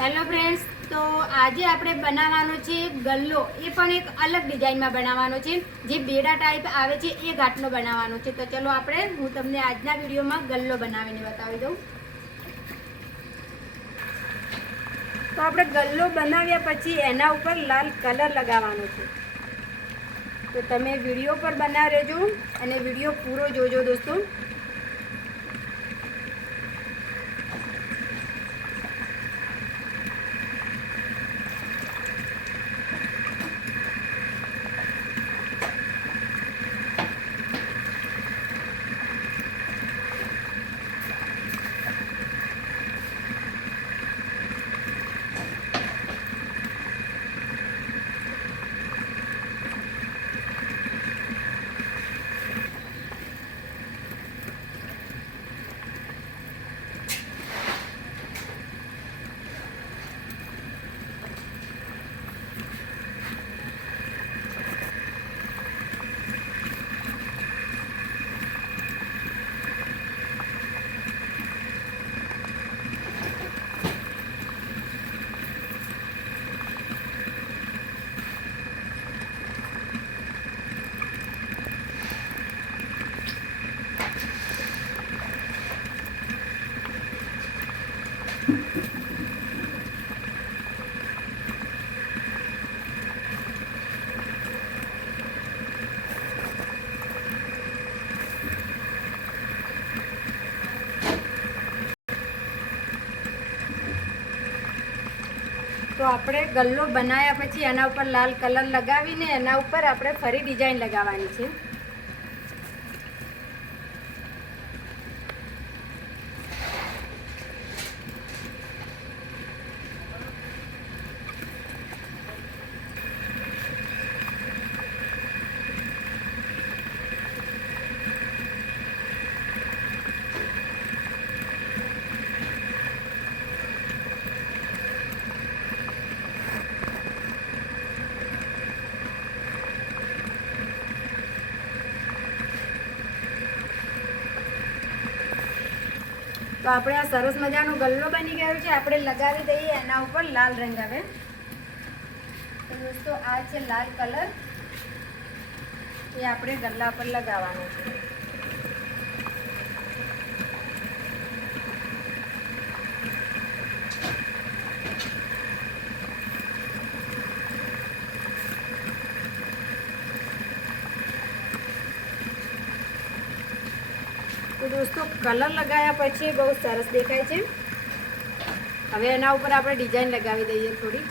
Hello friends તો આજે આપણે બનાવવાનો છે ગલ્લો. એ પણ એક અલગ ડિઝાઇનમાં બનાવવાનો છે. જે બેડા ટાઈપ આવે છે, એ ઘાટનો બનાવવાનો છે. તો ચલો આપણે, હું તમને આજના વિડીયોમાં ગલ્લો બનાવીને બતાવી દઉં. તો આપણે ગલ્લો બનાવ્યા પછી એના ઉપર લાલ કલર લગાવવાનો છે. તો તમે વીડિયો પર બનાવી રહેજો અને વીડિયો પૂરો જોજો દોસ્તો. તો આપણે ગલ્લો બનાવ્યા પછી એના ઉપર લાલ કલર લગાવીને એના ઉપર આપણે ફરી ડિઝાઇન લગાવવાની છે. તો આપણે આ સરસ મજાનો ગલ્લો બની ગયો છે. આપણે લગાવી દઈએ એના ઉપર લાલ રંગ આવે. તો દોસ્તો, આ છે લાલ કલર. એ આપણે ગલ્લા પર લગાવવાનો છે. તો દોસ્તો, કલર લગાવ્યા પછી બહુ સરસ દેખાય છે. હવે એના ઉપર આપણે ડિઝાઇન લગાવી દઈએ થોડી.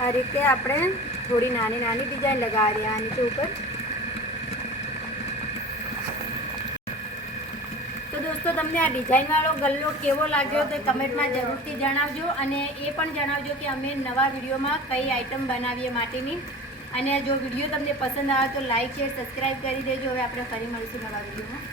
આ રીતે આપણે થોડી નાની નાની ડિઝાઇન લગાવી રહ્યા ઉપર. તો દોસ્તો, તમને આ ડિઝાઇન વાળો ગલ્લો કેવો લાગ્યો તો કમેન્ટમાં જરૂરથી જણાવજો અને એ પણ જણાવજો કે અમે નવા વિડીયોમાં કઈ આઈટમ બનાવીએ માટેની. અને જો વીડિયો તમને પસંદ આવે તો લાઈક શેર સબસ્ક્રાઈબ કરી દેજો. હવે આપણે ફરી મળીશું નવા વિડીયોમાં